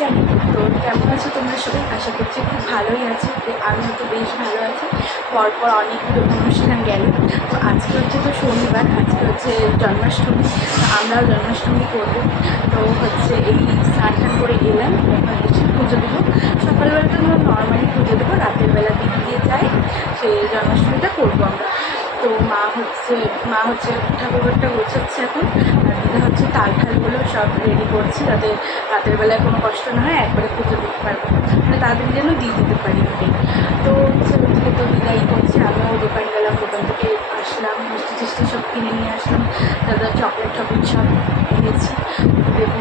জানি। তো কেমন আছো তোমরা সবাই? আশা করছি খুব ভালোই আছো। আমিও তো বেশ ভালো আছি। পরপর অনেকগুলো অনুষ্ঠান গেল। তো আজকে হচ্ছে তো শনিবার, আজকে হচ্ছে জন্মাষ্টমী। আমরাও জন্মাষ্টমী করবো। তো হচ্ছে এই স্নান টান করে এলাম, এখন এসে পুজো দেবো। সকালবেলা তো ধরো নর্মালি পুজো দেবো, রাতের বেলা দিদি দিয়ে যায় সেই জন্মাষ্টমীটা করবো আমরা। তো মা হচ্ছে ঠাকুরঘরটা গোছাচ্ছে এখন, আর দিদা হচ্ছে তাল ঠালগুলো সব রেডি করছি, যাতে রাতের বেলায় কোনো কষ্ট না হয়, একবারে পুজো দিতে পারবো, মানে তাড়াতাড়ি যেন দিয়ে দিতে পারি ওটাই। তো হচ্ছে ওদিকে তো দিদাই করছে, আমিও দোকান গেলাম, দোকান থেকে আসলাম, মিষ্টি টিষ্টি সব কিনে নিয়ে আসলাম, দাদা চকলেট সব এনেছি দেবো।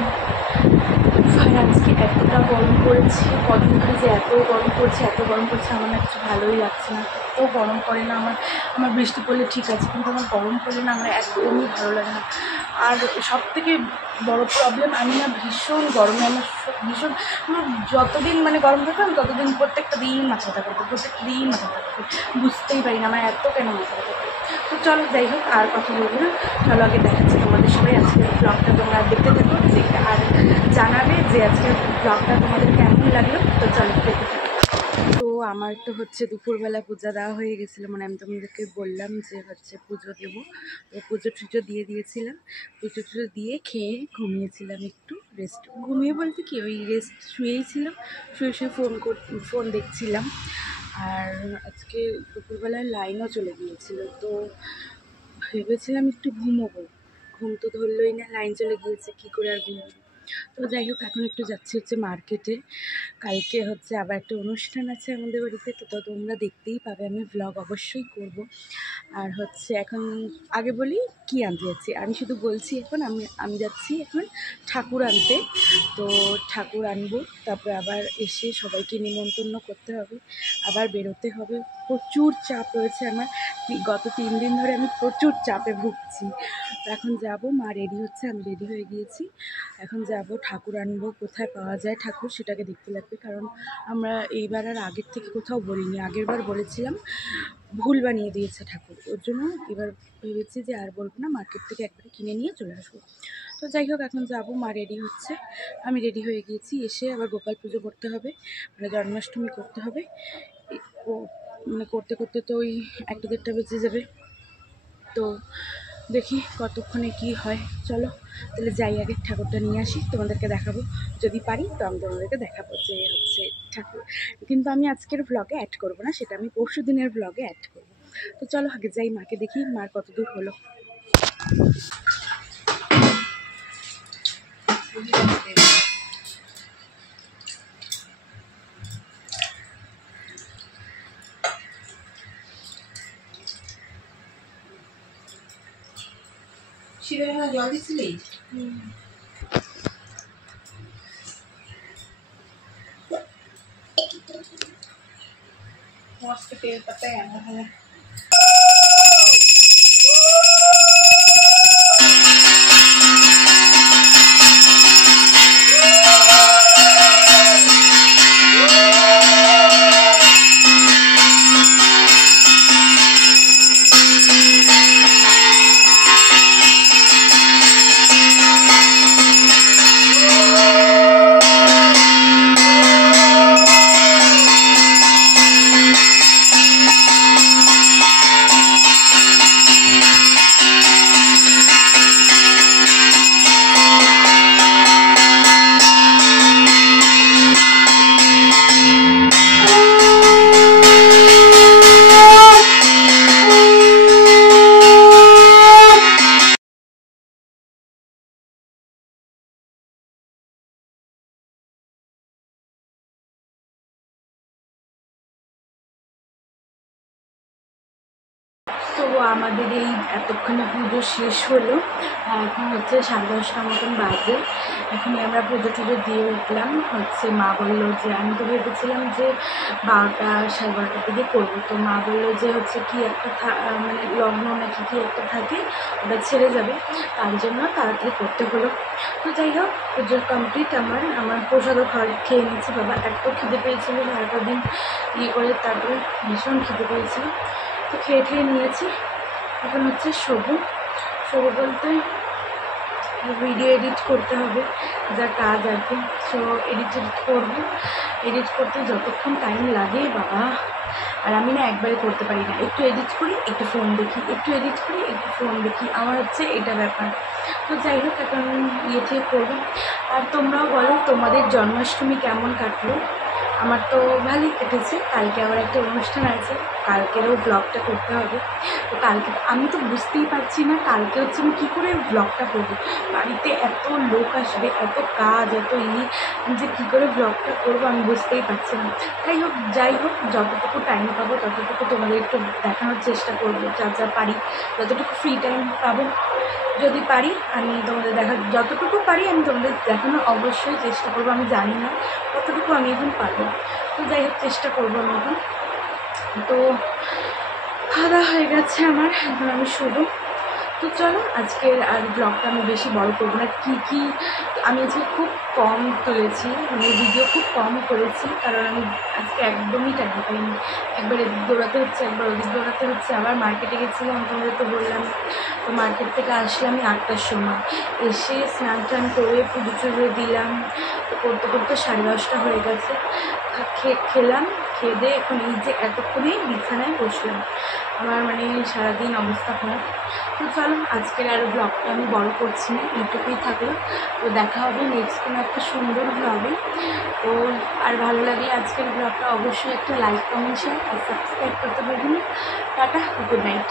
আজকে এতটা গরম পড়েছে, কদিন ধরে যে এত গরম পড়ছে আমার না কিছু ভালোই লাগছে না। এত গরম পড়ে না, আমার বৃষ্টি পড়লে ঠিক আছে, কিন্তু আমার গরম পড়লে না আমার একদমই ভালো লাগে না। আর সব থেকে বড় প্রবলেম, আমি না ভীষণ গরমে আমার যতদিন মানে গরম থাকবে আমি ততদিন প্রত্যেকটা দিন মাথা ব্যথা করবো, বুঝতেই পারি না আমার এত কেন মাথা ব্যথা করে। তো চলো যাই হোক, আর কথা বলবো না, চলো আগে দেখাচ্ছি তোমাদের সবাই আজকের ব্লগটা, তোমরা দেখতে থাকো যে, আর জানাবে যে আজকের ব্লগটা তোমাদের কেমন লাগলো। তো চলো দেখতে থাকো। তো আমার তো হচ্ছে দুপুরবেলা পূজা দেওয়া হয়ে গেছিলো, মানে আমি তোমাদেরকে বললাম যে হচ্ছে পুজো দেবো। তো পুজো টুজো দিয়ে দিয়েছিলাম, পুজো টুজো দিয়ে খেয়ে ঘুমিয়েছিলাম, একটু রেস্ট, ঘুমিয়ে বলতে কি ওই রেস্ট, শুয়েই ছিলাম, শুয়ে ফোন দেখছিলাম। আর আজকে দুপুরবেলায় লাইনও চলে গিয়েছিলো, তো ভেবেছিলাম একটু ঘুমোবো, ঘুম তো ধরলোই না, লাইন চলে গিয়েছে, কী করে আর ঘুমোবো। তো যাই হোক, এখন একটু যাচ্ছি হচ্ছে মার্কেটে, কালকে হচ্ছে আবার একটা অনুষ্ঠান আছে আমাদের বাড়িতে, তো তোমরা দেখতেই পাবে, আমি ভ্লগ অবশ্যই করব। আর হচ্ছে এখন আগে বলি কি আনতে যাচ্ছি, আমি শুধু বলছি এখন আমি যাচ্ছি এখন ঠাকুর আনতে। তো ঠাকুর আনবো, তারপরে আবার এসে সবাইকে নিমন্ত্রণ করতে হবে, আবার বেরোতে হবে। প্রচুর চাপ রয়েছে আমার, গত 3 দিন ধরে আমি প্রচুর চাপে ভুগছি। তো এখন যাব, মা রেডি হচ্ছে, আমি রেডি হয়ে গিয়েছি, এখন যাব ঠাকুর আনবো। কোথায় পাওয়া যায় ঠাকুর সেটাকে দেখতে লাগবে, কারণ আমরা এইবার আর আগের থেকে কোথাও বলিনি, আগের বার বলেছিলাম ভুল বানিয়ে দিয়েছে ঠাকুর, ওর জন্য এবার ভেবেছি যে আর বলবো না, মার্কেট থেকে একবারে কিনে নিয়ে চলে আসবো। তো যাই হোক, এখন যাবো, মা রেডি হচ্ছে, আমি রেডি হয়ে গিয়েছি, এসে আবার গোপাল পুজো করতে হবে, মানে জন্মাষ্টমী করতে হবে। ও মানে করতে করতে তো ওই 1-1:30 বেজে যাবে। তো দেখি কতক্ষণে কি হয়, চলো তাহলে যাই, আগে ঠাকুরটা নিয়ে আসি, তোমাদেরকে দেখাবো, যদি পারি তো আমি তোমাদেরকে দেখাবো যে হচ্ছে ঠাকুর। কিন্তু আমি আজকের ব্লগে অ্যাড করবো না, সেটা আমি পরশু দিনের ব্লগে অ্যাড করবো। তো চলো আগে যাই, মাকে দেখি মার কত দূর হলো। জল দিচ্ছিলি? मस्त तेल पत्ता है ना। তো আমাদের এই এতক্ষণে পুজো শেষ হলো, এখন হচ্ছে 10:30 মতন বাজে, এখনই আমরা পুজো টুজো দিয়ে উঠলাম। হচ্ছে মা বললো যে, আমি তো ভেবেছিলাম যে 12টা 12:30 দিকে করবো, তো মা বললো যে হচ্ছে কি একটা মানে লগ্ন নাকি কি একটা থাকে, ওটা ছেড়ে যাবে, তার জন্য তাড়াতাড়ি করতে হলো। তো যাই হোক, পুজো কমপ্লিট, আমার প্রসাদও খেয়ে নিয়েছি। বাবা এত খিদে পেয়েছিল, সারাটা দিন করে, তারপরে ভীষণ খিদে পেয়েছিল, তো খেয়ে নিয়েছি। এখন হচ্ছে শোবো বলতে ভিডিও এডিট করতে হবে, যা কাজ আর কি। সো এডিট করবো, এডিট করতে যতক্ষণ টাইম লাগে বাবা, আর আমি না একবারে করতে পারি না, একটু এডিট করি একটু ফোন দেখি, একটু এডিট করি একটু ফোন দেখি, আমার হচ্ছে এটা ব্যাপার। তো যাই হোক এখন ইয়েতে করবো। আর তোমরাও বলো তোমাদের জন্মাষ্টমী কেমন কাটলো? আমার তো ভালোই কেটেছে। কালকে আবার একটা অনুষ্ঠান আছে, কালকেরও ব্লগটা করতে হবে। তো কালকে আমি তো বুঝতেই পারছি না কালকে হচ্ছে আমি কী করে ব্লগটা করবো। বাড়িতে এত লোক আসবে, এত কাজ, এত আমি যে কী করে ব্লগটা করবো আমি বুঝতেই পারছি না। যাই হোক যতটুকু টাইম পাবো ততটুকু তোমাদের একটু দেখানোর চেষ্টা করবো, যা যা পারি, যতটুকু ফ্রি টাইম পাবো যদি পারি আমি তোমাদের যতটুকু পারি আমি তোমাদের দেখানোর অবশ্যই চেষ্টা করবো। আমি জানি না কতটুকু আমি এখন পারবো, তো যাই হোক চেষ্টা করবো আমি এখন। তো খাওয়া দাওয়া হয়ে গেছে আমার, এখন আমি শুবো। তো চলো আজকের আর ব্লগটা আমি বেশি বড় করবো না। কী আমি আজকে খুব কম তুলেছি, মানে ভিডিও খুব কম করেছি, কারণ আমি আজকে একদমই টাইম পাইনি। একবার এদিক দৌড়াতে হচ্ছে, একবার ওদিক দৌড়াতে হচ্ছে, আবার মার্কেটে গেছিলাম তোমাদের তো বললাম। তো মার্কেট থেকে আসলাম আমি 8টার সময়, এসে স্নান টান করে পুজো টুজো দিলাম। তো করতে করতে 10:30 হয়ে গেছে। খেলাম, খেয়ে দিয়ে এখন এই যে এতক্ষণেই বিছানায় বসলাম। আমার মানে সারাদিন অবস্থা খারাপ। তো চলো আজকের আর ব্লগটা আমি বড় করছি না, এইটুকুই থাকলো। তো দেখা হবে নেক্সট কোনো একটা সুন্দর ব্লগে। তো আর ভালো লাগলে আজকের ব্লগটা অবশ্যই একটা লাইক কমেন্ট শেয়ার আর সাবস্ক্রাইব করতে পারবেন। Tata, good night.